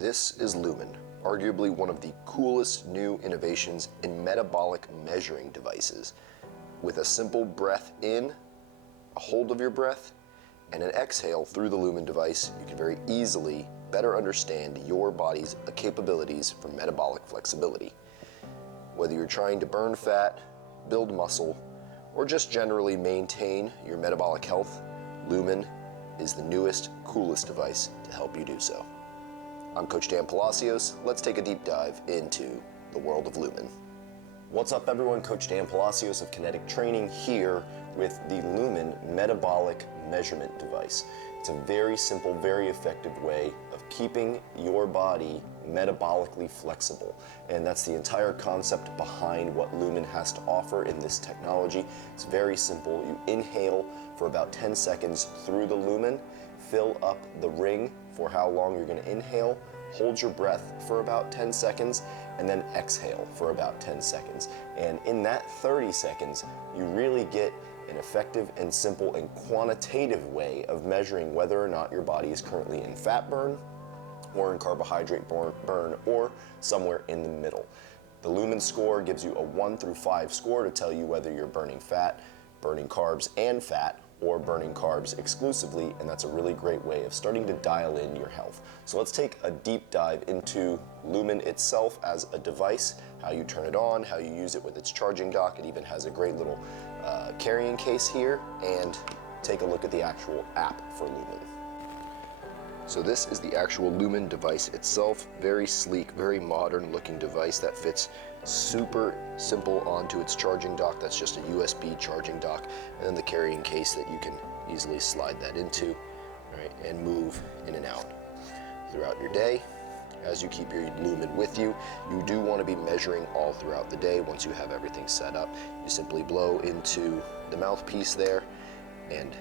This is Lumen, arguably one of the coolest new innovations in metabolic measuring devices. With a simple breath in, a hold of your breath, and an exhale through the Lumen device, you can very easily better understand your body's capabilities for metabolic flexibility. Whether you're trying to burn fat, build muscle, or just generally maintain your metabolic health, Lumen is the newest, coolest device to help you do so. I'm Coach Dan Palacios. Let's take a deep dive into the world of Lumen. What's up, everyone? Coach Dan Palacios of Kinetic Training here with the Lumen Metabolic Measurement device. It's a very simple, very effective way of keeping your body metabolically flexible. And that's the entire concept behind what Lumen has to offer in this technology. It's very simple. You inhale for about 10 seconds through the Lumen, fill up the ring for how long you're going to inhale, hold your breath for about 10 seconds, and then exhale for about 10 seconds. And in that 30 seconds, you really get an effective and simple and quantitative way of measuring whether or not your body is currently in fat burn or in carbohydrate burn or somewhere in the middle. The Lumen score gives you a 1 through 5 score to tell you whether you're burning fat, burning carbs and fat, or burning carbs exclusively, and that's a really great way of starting to dial in your health. So let's take a deep dive into Lumen itself as a device, how you turn it on, how you use it with its charging dock. It even has a great little carrying case here, and take a look at the actual app for Lumen. So this is the actual Lumen device itself. Very sleek, very modern looking device that fits super simple onto its charging dock. That's just a USB charging dock, and then the carrying case that you can easily slide that into, right, and move in and out throughout your day. As you keep your Lumen with you, you do want to be measuring all throughout the day. Once you have everything set up, you simply blow into the mouthpiece there and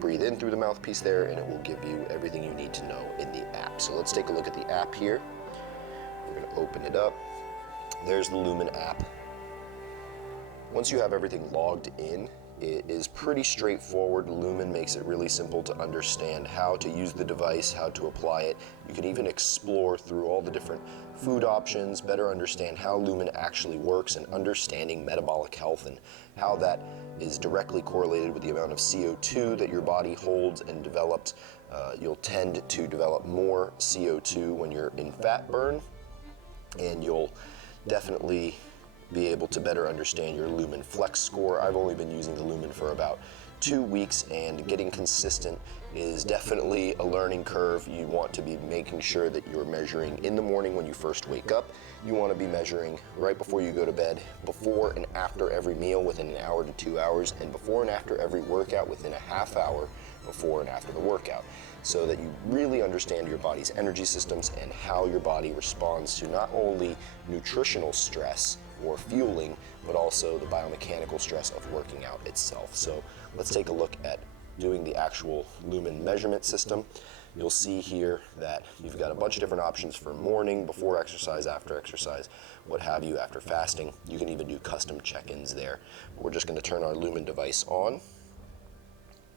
breathe in through the mouthpiece there, and it will give you everything you need to know in the app. So let's take a look at the app here. We're going to open it up. There's the Lumen app. Once you have everything logged in, it is pretty straightforward. Lumen makes it really simple to understand how to use the device, how to apply it. You can even explore through all the different food options, better understand how Lumen actually works, and understanding metabolic health and how that is directly correlated with the amount of CO2 that your body holds and develops. You'll tend to develop more CO2 when you're in fat burn, and you'll definitely be able to better understand your Lumen Flex score. I've only been using the Lumen for about 2 weeks, and getting consistent is definitely a learning curve. You want to be making sure that you're measuring in the morning when you first wake up. You want to be measuring right before you go to bed, before and after every meal within an hour to 2 hours, and before and after every workout within a half hour before and after the workout, so that you really understand your body's energy systems and how your body responds to not only nutritional stress or fueling, but also the biomechanical stress of working out itself. So let's take a look at doing the actual Lumen measurement system. You'll see here that you've got a bunch of different options for morning, before exercise, after exercise, what have you, after fasting. You can even do custom check-ins there. We're just going to turn our Lumen device on.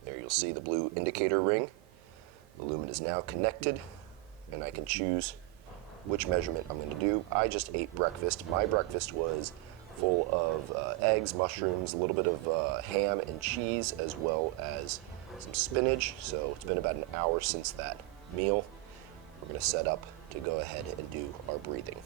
There you'll see the blue indicator ring. The Lumen is now connected, and I can choose which measurement I'm going to do. I just ate breakfast. My breakfast was full of eggs, mushrooms, a little bit of ham and cheese, as well as some spinach. So it's been about an hour since that meal. We're going to set up to go ahead and do our breathing.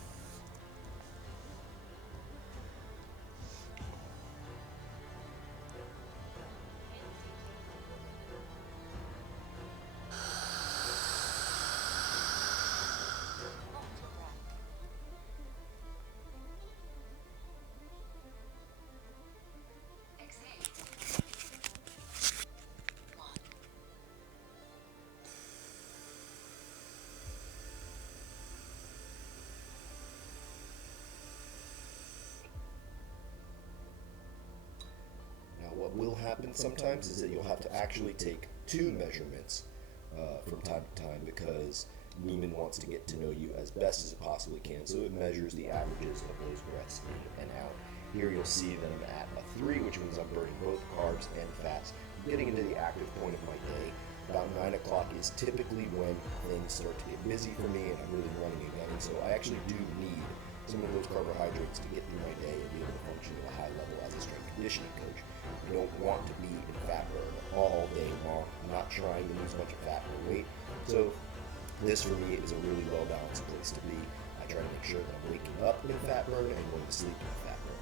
What will happen sometimes is that you'll have to actually take 2 measurements from time to time, because Lumen wants to get to know you as best as it possibly can. So it measures the averages of those breaths in and out. Here you'll see that I'm at a 3, which means I'm burning both carbs and fats. I'm getting into the active point of my day. about 9 o'clock is typically when things start to get busy for me and I'm really running again. And so I actually do need some of those carbohydrates to get through my day and be able to function at a high level as a strength conditioning coach. You don't want to be in fat burn all day long. I'm not trying to lose a bunch of fat or weight. So this for me is a really well-balanced place to be. I try to make sure that I'm waking up in fat burn and going to sleep in fat burn.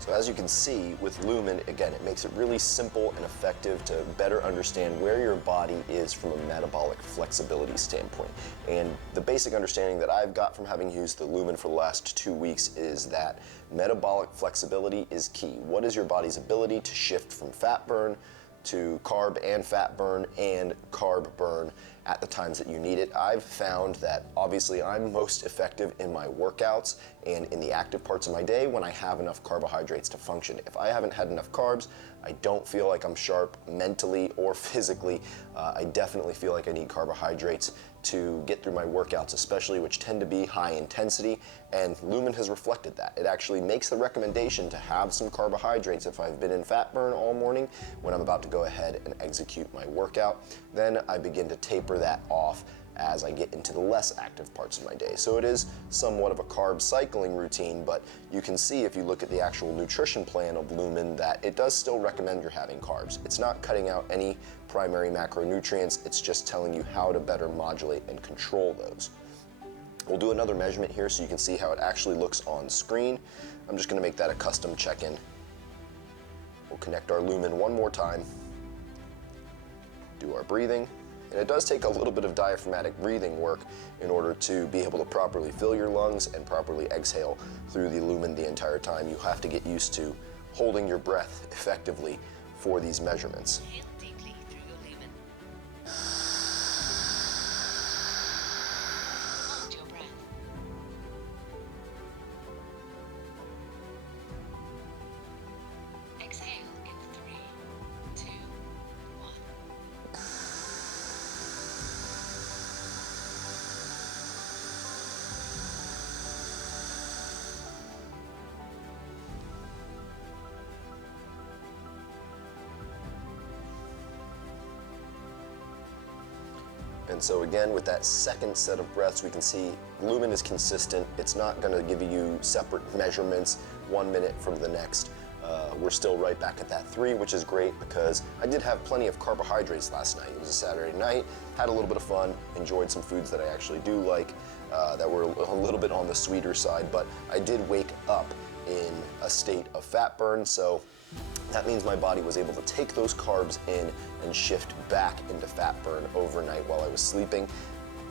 So as you can see with Lumen, again, it makes it really simple and effective to better understand where your body is from a metabolic flexibility standpoint. And the basic understanding that I've got from having used the Lumen for the last 2 weeks is that metabolic flexibility is key. What is your body's ability to shift from fat burn to carb and fat burn and carb burn at the times that you need it? I've found that obviously I'm most effective in my workouts and in the active parts of my day when I have enough carbohydrates to function. If I haven't had enough carbs, I don't feel like I'm sharp mentally or physically. I definitely feel like I need carbohydrates to get through my workouts, especially which tend to be high intensity, and Lumen has reflected that. It actually makes the recommendation to have some carbohydrates if I've been in fat burn all morning when I'm about to go ahead and execute my workout. Then I begin to taper that off as I get into the less active parts of my day. So it is somewhat of a carb cycling routine, but you can see if you look at the actual nutrition plan of Lumen that it does still recommend you're having carbs. It's not cutting out any primary macronutrients, it's just telling you how to better modulate and control those. We'll do another measurement here so you can see how it actually looks on screen. I'm just gonna make that a custom check-in. We'll connect our Lumen one more time, do our breathing. And it does take a little bit of diaphragmatic breathing work in order to be able to properly fill your lungs and properly exhale through the Lumen the entire time. You have to get used to holding your breath effectively for these measurements. Inhale deeply through your Lumen. Hold your breath. Exhale in 3, 2, 1. And so again, with that second set of breaths, we can see Lumen is consistent. It's not gonna give you separate measurements 1 minute from the next. We're still right back at that 3, which is great because I did have plenty of carbohydrates last night. It was a Saturday night, had a little bit of fun, enjoyed some foods that I actually do like, that were a little bit on the sweeter side, but I did wake up in a state of fat burn, so that means my body was able to take those carbs in and shift back into fat burn overnight while I was sleeping.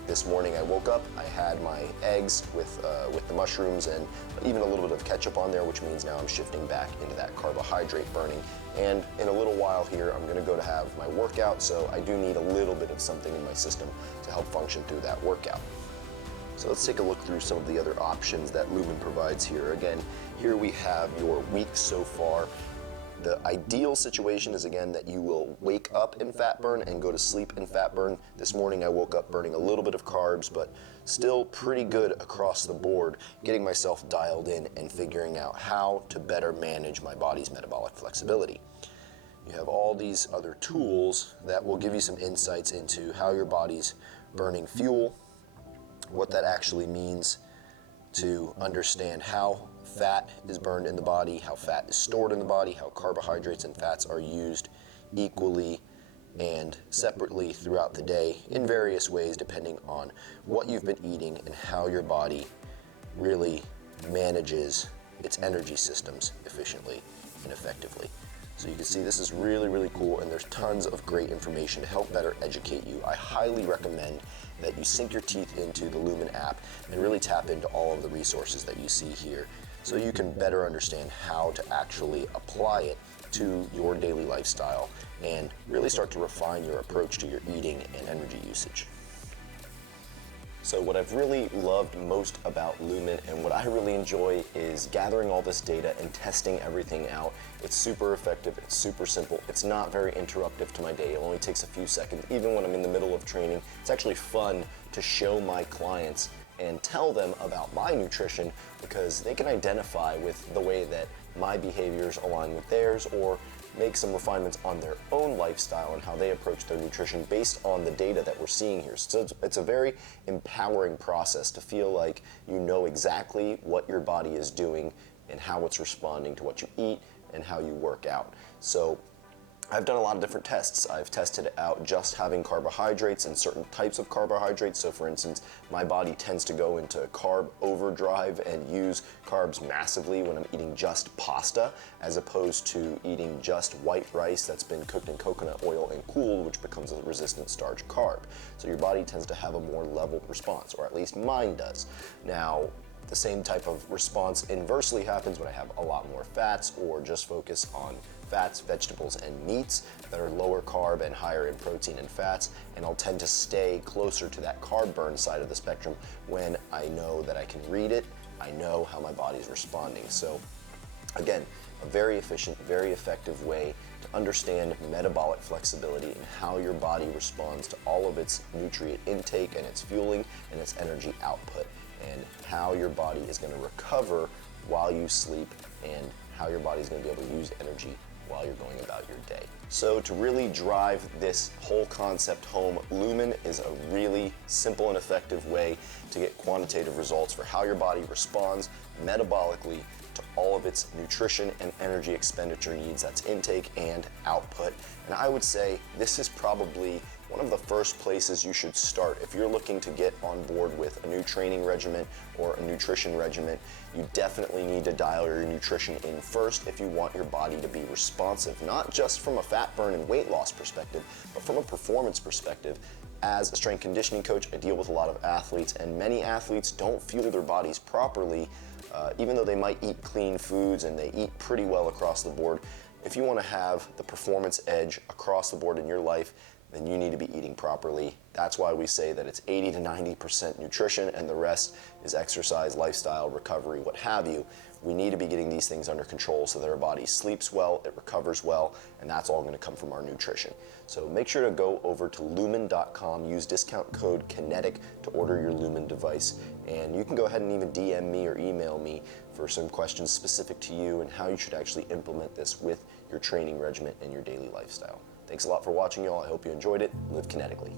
This morning I woke up, I had my eggs with the mushrooms and even a little bit of ketchup on there, which means now I'm shifting back into that carbohydrate burning. And in a little while here, I'm gonna go to have my workout, so I do need a little bit of something in my system to help function through that workout. So let's take a look through some of the other options that Lumen provides here. Again, here we have your week so far. The ideal situation is, again, that you will wake up in fat burn and go to sleep in fat burn. This morning I woke up burning a little bit of carbs, but still pretty good across the board, getting myself dialed in and figuring out how to better manage my body's metabolic flexibility. You have all these other tools that will give you some insights into how your body's burning fuel, what that actually means to understand how fat is burned in the body, how fat is stored in the body, how carbohydrates and fats are used equally and separately throughout the day in various ways depending on what you've been eating and how your body really manages its energy systems efficiently and effectively. So you can see this is really, really cool, and there's tons of great information to help better educate you. I highly recommend that you sink your teeth into the Lumen app and really tap into all of the resources that you see here so you can better understand how to actually apply it to your daily lifestyle and really start to refine your approach to your eating and energy usage. So what I've really loved most about Lumen and what I really enjoy is gathering all this data and testing everything out. It's super effective, it's super simple, it's not very interruptive to my day, it only takes a few seconds. Even when I'm in the middle of training, it's actually fun to show my clients and tell them about my nutrition because they can identify with the way that my behaviors align with theirs, or make some refinements on their own lifestyle and how they approach their nutrition based on the data that we're seeing here. So it's a very empowering process to feel like you know exactly what your body is doing and how it's responding to what you eat and how you work out. So I've done a lot of different tests. I've tested out just having carbohydrates and certain types of carbohydrates. So for instance, my body tends to go into carb overdrive and use carbs massively when I'm eating just pasta, as opposed to eating just white rice that's been cooked in coconut oil and cooled, which becomes a resistant starch carb. So your body tends to have a more level response, or at least mine does. Now, the same type of response inversely happens when I have a lot more fats or just focus on fats, vegetables, and meats that are lower carb and higher in protein and fats, and I'll tend to stay closer to that carb burn side of the spectrum when I know that I can read it, I know how my body's responding. So again, a very efficient, very effective way to understand metabolic flexibility and how your body responds to all of its nutrient intake and its fueling and its energy output, and how your body is going to recover while you sleep, and how your body is going to be able to use energy while you're going about your day. So to really drive this whole concept home, Lumen is a really simple and effective way to get quantitative results for how your body responds metabolically to all of its nutrition and energy expenditure needs. That's intake and output. And I would say this is probably one of the first places you should start if you're looking to get on board with a new training regimen or a nutrition regimen. You definitely need to dial your nutrition in first if you want your body to be responsive, not just from a fat burn and weight loss perspective, but from a performance perspective. As a strength conditioning coach, I deal with a lot of athletes, and many athletes don't fuel their bodies properly, even though they might eat clean foods and they eat pretty well across the board. If you want to have the performance edge across the board in your life, then you need to be eating properly. That's why we say that it's 80 to 90% nutrition and the rest is exercise, lifestyle, recovery, what have you. We need to be getting these things under control so that our body sleeps well, it recovers well, and that's all going to come from our nutrition. So make sure to go over to lumen.com, use discount code Kinetic to order your Lumen device, and you can go ahead and even DM me or email me for some questions specific to you and how you should actually implement this with your training regimen and your daily lifestyle. Thanks a lot for watching, y'all. I hope you enjoyed it. Live kinetically.